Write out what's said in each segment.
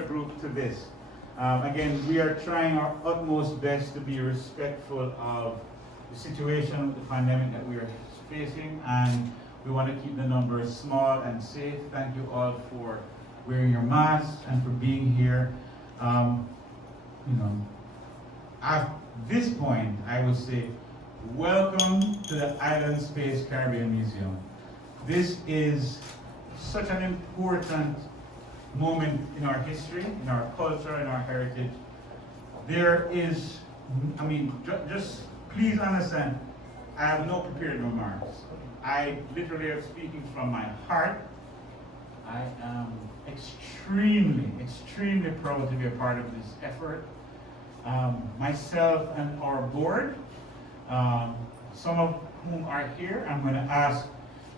group to this. Again, we are trying our utmost best to be respectful of the situation of the pandemic that we are facing, and we want to keep the numbers small and safe. Thank you all for wearing your masks and for being here. At this point, I would say, welcome to the Island Space Caribbean Museum. This is such an important moment in our history, in our culture, in our heritage. There is, just please understand, I have no prepared remarks. I literally am speaking from my heart. I am extremely proud to be a part of this effort. Myself and our board, some of whom are here, I'm going to ask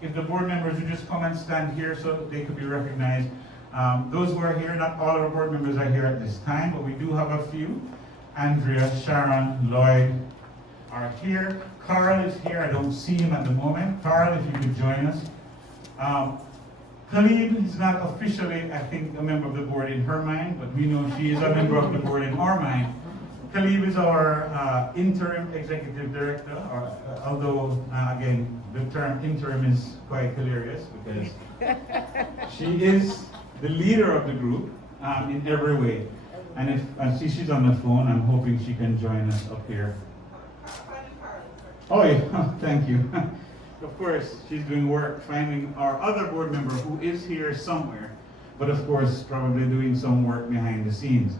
if the board members would just come and stand here so they could be recognized. Those who are here, not all of our board members are here at this time, but we do have a few. Andrea, Sharon, Lloyd are here. Carl is here. I don't see him at the moment. Carl, if you could join us. Khalil is not officially, I think, a member of the board in her mind, but we know she is a member of the board in our mind. Khalil is our interim executive director, although, again, the term interim is quite hilarious because she is the leader of the group in every way. And she's on the phone, I'm hoping she can join us up here. Oh yeah, thank you. Of course, she's doing work finding our other board member who is here somewhere, but of course, probably doing some work behind the scenes.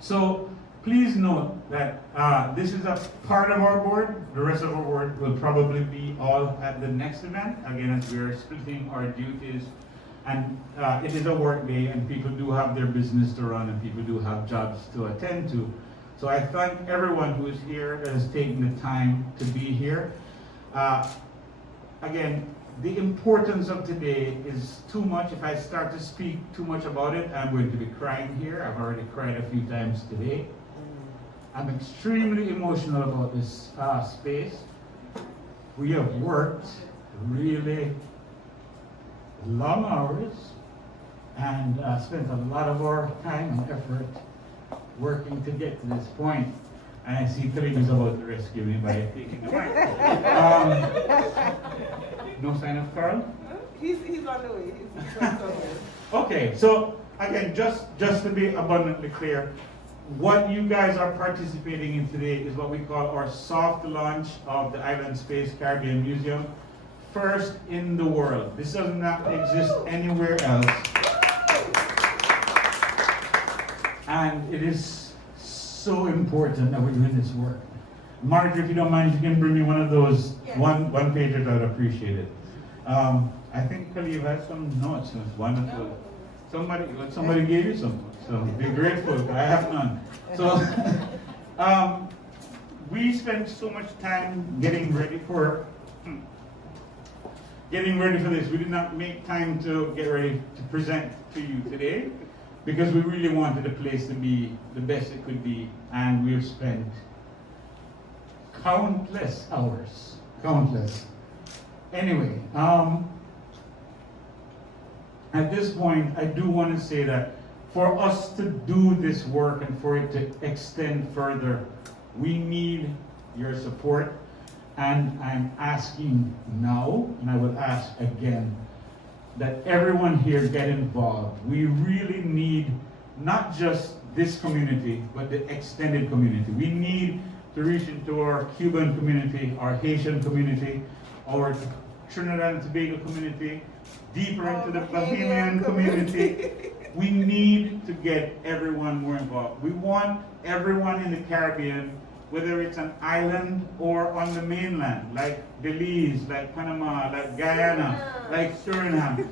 So please note that this is a part of our board. The rest of our board will probably be all at the next event, again, as we are splitting our duties. And it is a work day, and people do have their business to run, and people do have jobs to attend to. So I thank everyone who is here that has taken the time to be here. Again, the importance of today is too much. If I start to speak too much about it, I'm going to be crying here. I've already cried a few times today. I'm extremely emotional about this space. We have worked really long hours and spent a lot of our time and effort working to get to this point. And I see Khalil is about to rescue me by taking the mic. No sign of Carl? He's on the way. He's on the way. Okay, so again, just to be abundantly clear, what you guys are participating in today is what we call our soft launch of the Island Space Caribbean Museum. First in the world. This does not exist anywhere else. And it is so important that we're doing this work. Margaret, if you don't mind, you can bring me one of those one pagers. I'd appreciate it. I think Khalil has some notes. It's wonderful. Somebody gave you some, so be grateful. I have none. So we spent so much time getting ready for this. We did not make time to get ready to present to you today because we really wanted the place to be the best it could be, and we've spent countless hours. Anyway, at this point, I do want to say that for us to do this work and for it to extend further, we need your support. And I'm asking now, and I will ask again, that everyone here get involved. We really need not just this community, but the extended community. We need to reach into our Cuban community, our Haitian community, our Trinidad and Tobago community, deeper into the Bahamian community. We need to get everyone more involved. We want everyone in the Caribbean, whether it's an island or on the mainland, like Belize, like Panama, like Guyana, like Suriname,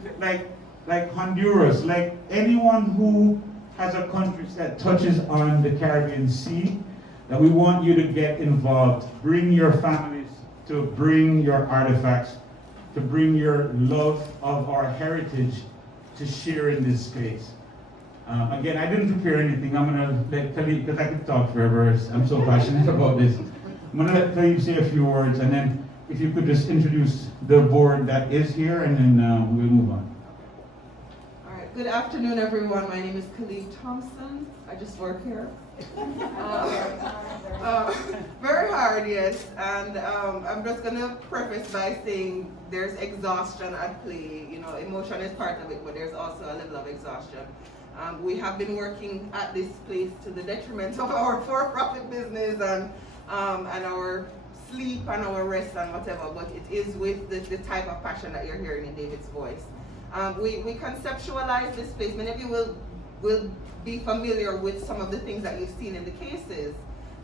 like Honduras, like anyone who has a country that touches on the Caribbean Sea, that we want you to get involved. Bring your families, to bring your artifacts, to bring your love of our heritage to share in this space. Again, I didn't prepare anything. I'm going to let Khalil, because I could talk forever. I'm so passionate about this. I'm going to let Khalil say a few words, and then if you could just introduce the board that is here, and then we'll move on. All right. Good afternoon, everyone. My name is Khalil Thompson. I just work here. Very hard, yes. And I'm just going to preface by saying there's exhaustion at play. You know, emotion is part of it, but there's also a level of exhaustion. We have been working at this place to the detriment of our for-profit business and our sleep and our rest and whatever, but it is with the type of passion that you're hearing in David's voice. We conceptualize this space. Many of you will be familiar with some of the things that you've seen in the cases,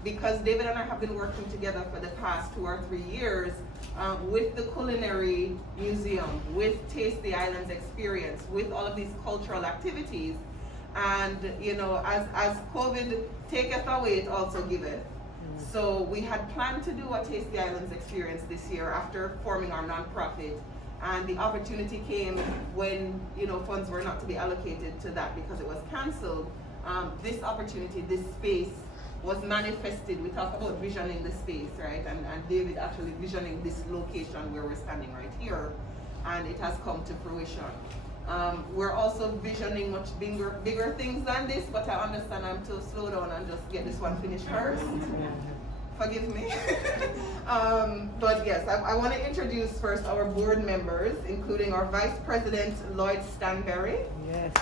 because David and I have been working together for the past 2 or 3 years with the Culinary Museum, with Taste the Islands Experience, with all of these cultural activities. And you know, as COVID taketh away, it also giveth. So we had planned to do a Taste the Islands Experience this year after forming our nonprofit. And the opportunity came when, you know, funds were not to be allocated to that because it was canceled. This opportunity, this space was manifested. We talk about visioning the space, right? And David actually visioning this location where we're standing right here. And it has come to fruition. We're also visioning much bigger things than this, but I understand I'm to slow down and just get this one finished first. Forgive me. But yes, I want to introduce first our board members, including our Vice President, Lloyd Stanberry. Yes.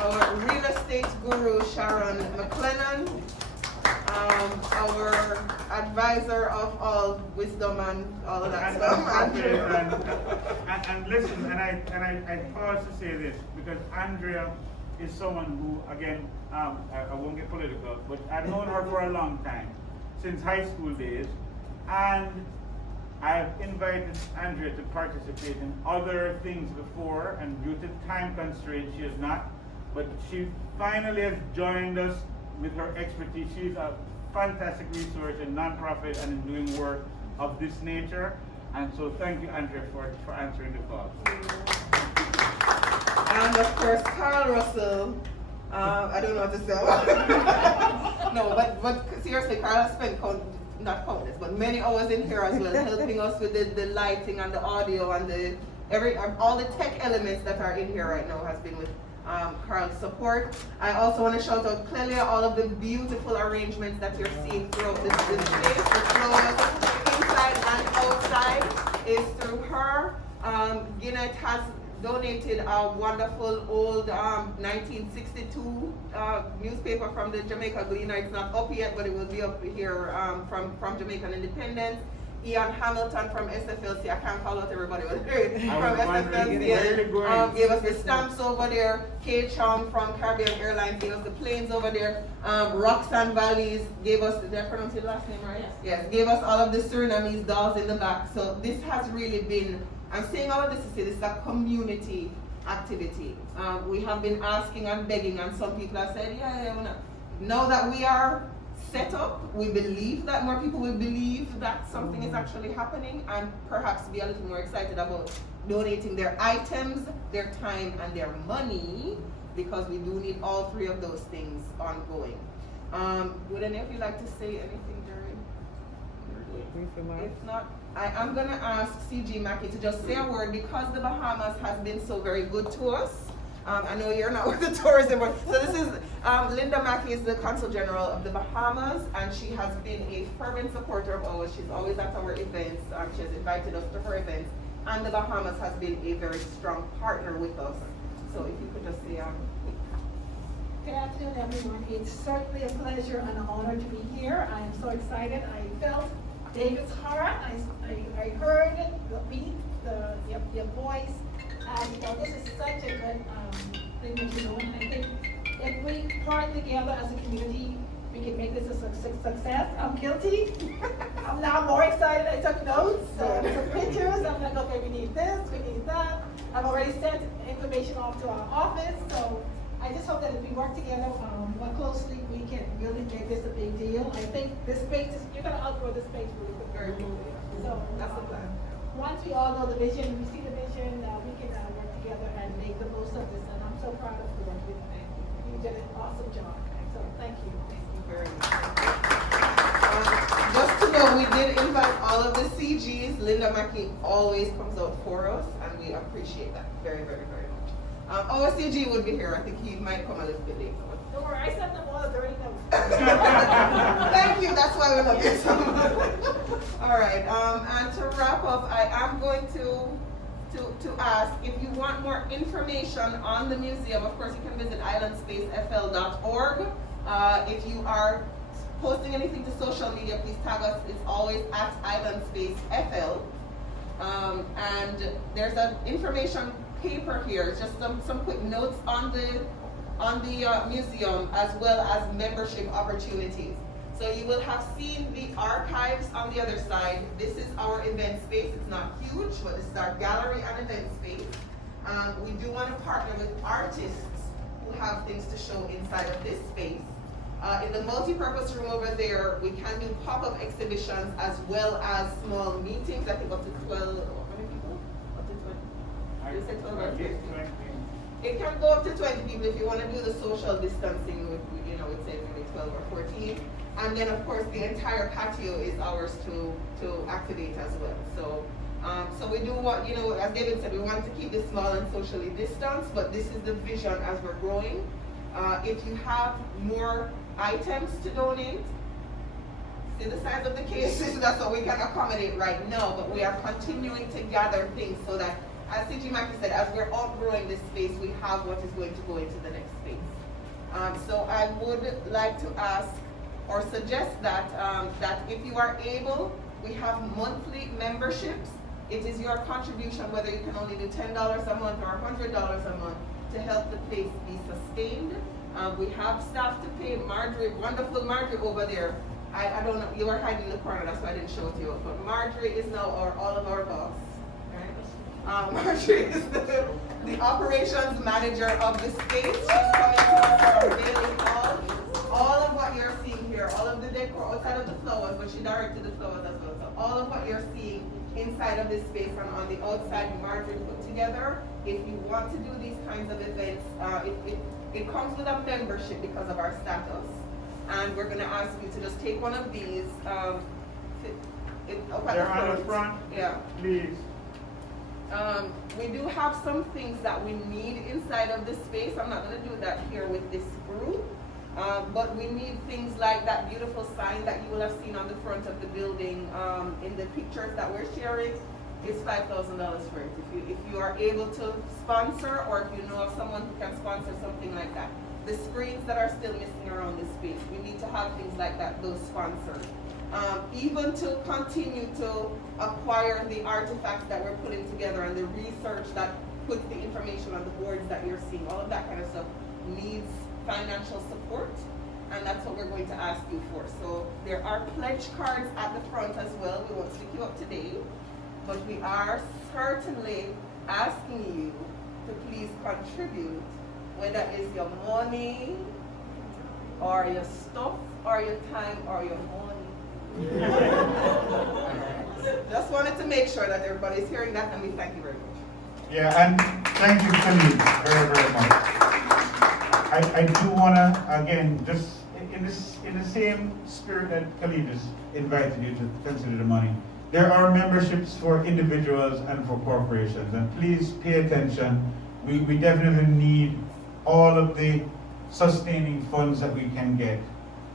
Our real estate guru, Sharon McLennan. Our advisor of all wisdom and all of that stuff, Andrea. And listen, and I pause to say this, because Andrea is someone who, again, I won't get political, but I've known her for a long time, since high school days, and I've invited Andrea to participate in other things before, and due to time constraints, she has not, but she finally has joined us with her expertise. She's a fantastic resource in nonprofit and in doing work of this nature, and so thank you, Andrea, for answering the call. And of course, Carl Russell. I don't know what to say. No, but seriously, Carl has spent not countless, but many hours in here as well, helping us with the lighting and the audio and all the tech elements that are in here right now has been with Carl's support. I also want to shout out Clelia, all of the beautiful arrangements that you're seeing throughout the space, the floors, inside and outside, is through her. Guinness has donated a wonderful old 1962 newspaper from the Jamaica Gleaner. It's not up yet, but it will be up here from Jamaican Independence. Ian Hamilton from SFLC, I can't call out everybody, but from SFLC, gave us the stamps over there. Kay Chong from Caribbean Airlines gave us the planes over there. Roxanne Valleys gave us, did I pronounce your last name right? Yes, gave us all of the Surinamese dolls in the back. So this has really been, I'm saying all of this to say this is a community activity. We have been asking and begging, and some people have said, yeah. Now that we are set up, we believe that more people will believe that something is actually happening, and perhaps be a little more excited about donating their items, their time, and their money, because we do need all three of those things ongoing. Would any of you like to say anything during your day? If not, I'm going to ask CG Mackey to just say a word, because the Bahamas has been so very good to us. I know you're not with the tourism board. So this is, Linda Mackey is the Consul General of the Bahamas, and she has been a fervent supporter of ours. She's always at our events. She has invited us to her events. And the Bahamas has been a very strong partner with us. So if you could just say, Good afternoon, everyone. It's certainly a pleasure and an honor to be here. I am so excited. I felt David's heart. I heard the beat, your voice. And this is such a good thing that you're doing. I think if we partner together as a community, we can make this a success. I'm guilty. I'm now more excited. I took notes, took pictures. I'm like, okay, we need this, we need that. I've already sent information off to our office. So I just hope that if we work together more closely, we can really make this a big deal. I think this space you're going to outgrow this space really quick. very quickly. So That's the plan. Once we all know the vision, we see the vision, we can work together and make the most of this. And I'm so proud of you. You did an awesome job. So thank you. Thank you very much. Just to know, we did invite all of the CGs. Linda Mackey always comes out for us, and we appreciate that very, very, very much. OSCG would be here. I think he might come a little bit later. Don't worry, I sent them all a dirty note. Thank you. That's why we love you so much. All right. And to wrap up, I am going to ask if you want more information on the museum. Of course, you can visit islandspacefl.org. If you are posting anything to social media, please tag us. It's always at islandspacefl. And there's an information paper here, just some quick notes on the museum, as well as membership opportunities. So you will have seen the archives on the other side. This is our event space. It's not huge, but this is our gallery and event space. We do want to partner with artists who have things to show inside of this space. In the multi-purpose room over there, we can do pop-up exhibitions as well as small meetings. I think up to 12, how many people? Up to 20? You said 12 or 15? It can go up to 20 people if you want to do the social distancing with, we'd say maybe 12 or 14. And then of course the entire patio is ours to activate as well. So we do what, as David said, we wanted to keep this small and socially distanced, but this is the vision as we're growing. If you have more items to donate, see the size of the cases, that's what we can accommodate right now, but we are continuing to gather things so that, as CG Mackey said, as we're outgrowing this space, we have what is going to go into the next space. So I would like to ask or suggest that if you are able, we have monthly memberships. It is your contribution, whether you can only do $10 a month or $100 a month, to help the place be sustained. We have staff to pay. Marjorie, wonderful Marjorie over there. I don't know, you were hiding in the corner, that's why I didn't show it to you. But Marjorie is now all of our boss. Right? Marjorie is the operations manager of the space. She's coming to us for our daily call. All of what you're seeing here, all of the decor outside of the flowers, but she directed the flowers as well. So all of what you're seeing inside of this space and on the outside, Marjorie put together. If you want to do these kinds of events, it comes with a membership because of our status. And we're going to ask you to just take one of these. They're on the front. Yeah. Please. We do have some things that we need inside of this space. I'm not going to do that here with this group. But we need things like that beautiful sign that you will have seen on the front of the building in the pictures that we're sharing. It's $5,000 for it. If you are able to sponsor, or if you know of someone who can sponsor something like that. The screens that are still missing around the space, we need to have things like that, those sponsored. Even to continue to acquire the artifacts that we're putting together and the research that puts the information on the boards that you're seeing, all of that kind of stuff needs financial support, and that's what we're going to ask you for. So there are pledge cards at the front as well. We won't stick you up today, but we are certainly asking you to please contribute, whether it's your money or your stuff or your time or your money. Just wanted to make sure that everybody's hearing that, and we thank you very much. Yeah, and thank you, Khalil, very, very much. I do want to, again, just in the same spirit that Khalil just invited you to consider the money, there are memberships for individuals and for corporations, and please pay attention. We definitely need all of the sustaining funds that we can get.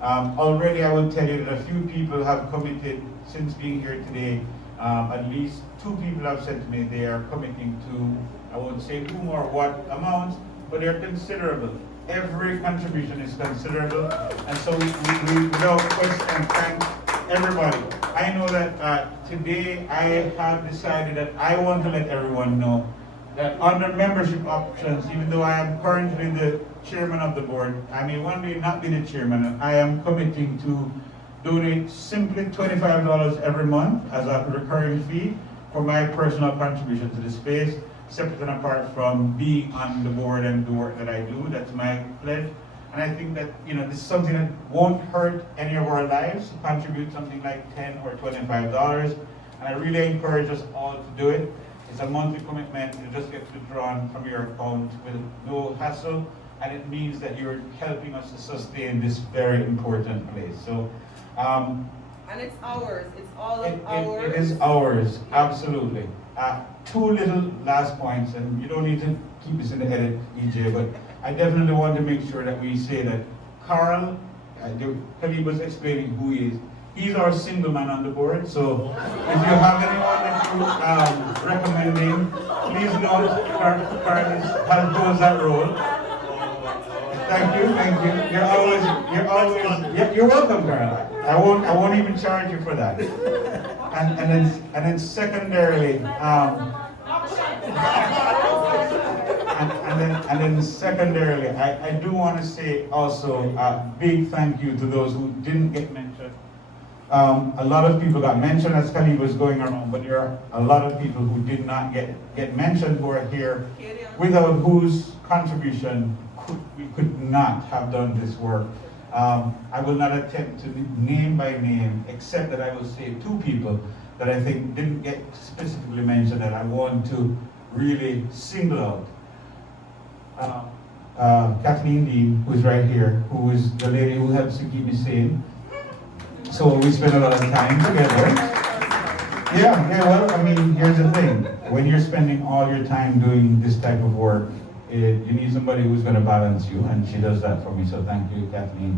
Already I will tell you that a few people have committed since being here today. At least 2 people have said to me they are committing to, I won't say whom or what amounts, but they're considerable. Every contribution is considerable, and so we without question thank everybody. I know that today I have decided that I want to let everyone know that under membership options, even though I am currently the chairman of the board, I may one day not be the chairman, and I am committing to donate simply $25 every month as a recurring fee for my personal contribution to the space, separate and apart from being on the board and the work that I do. That's my pledge. And I think that, this is something that won't hurt any of our lives, to contribute something like $10 or $25. And I really encourage us all to do it. It's a monthly commitment. It just gets withdrawn from your account with no hassle. And it means that you're helping us to sustain this very important place. So, and it's ours. It's all of ours. It is ours, absolutely. 2 little last points, and you don't need to keep this in the edit, EJ, but I definitely want to make sure that we say that Carl, Khalil was explaining who he is. He's our single man on the board, so if you have anyone that you recommend him, please note Carl has that role. Thank you. You're welcome, Carl. I won't even charge you for that. And then secondarily, I do want to say also a big thank you to those who didn't get mentioned. A lot of people got mentioned as Khalil was going around, but there are a lot of people who did not get mentioned who are here, without whose contribution we could not have done this work. I will not attempt to name by name, except that I will say two people that I think didn't get specifically mentioned that I want to really single out. Kathleen Dean, who's right here, who is the lady who helps to keep me sane. So we spend a lot of time together. Yeah, well, I mean, here's the thing. When you're spending all your time doing this type of work, you need somebody who's going to balance you, and she does that for me, so thank you, Kathleen.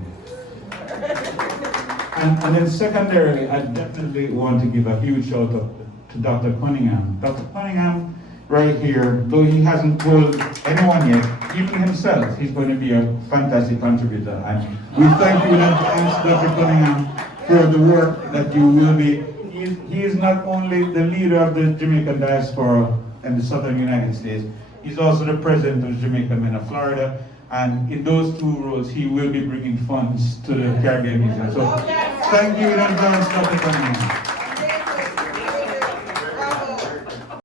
And then secondarily, I definitely want to give a huge shout out to Dr. Cunningham. Dr. Cunningham, right here, though he hasn't told anyone yet, even himself, he's going to be a fantastic contributor. And we thank you in advance, Dr. Cunningham, for the work that you will be. He is not only the leader of the Jamaican diaspora in the southern United States, he's also the president of Jamaican Men of Florida. And in those two roles, he will be bringing funds to the Caribbean region. So thank you in advance, Dr. Cunningham.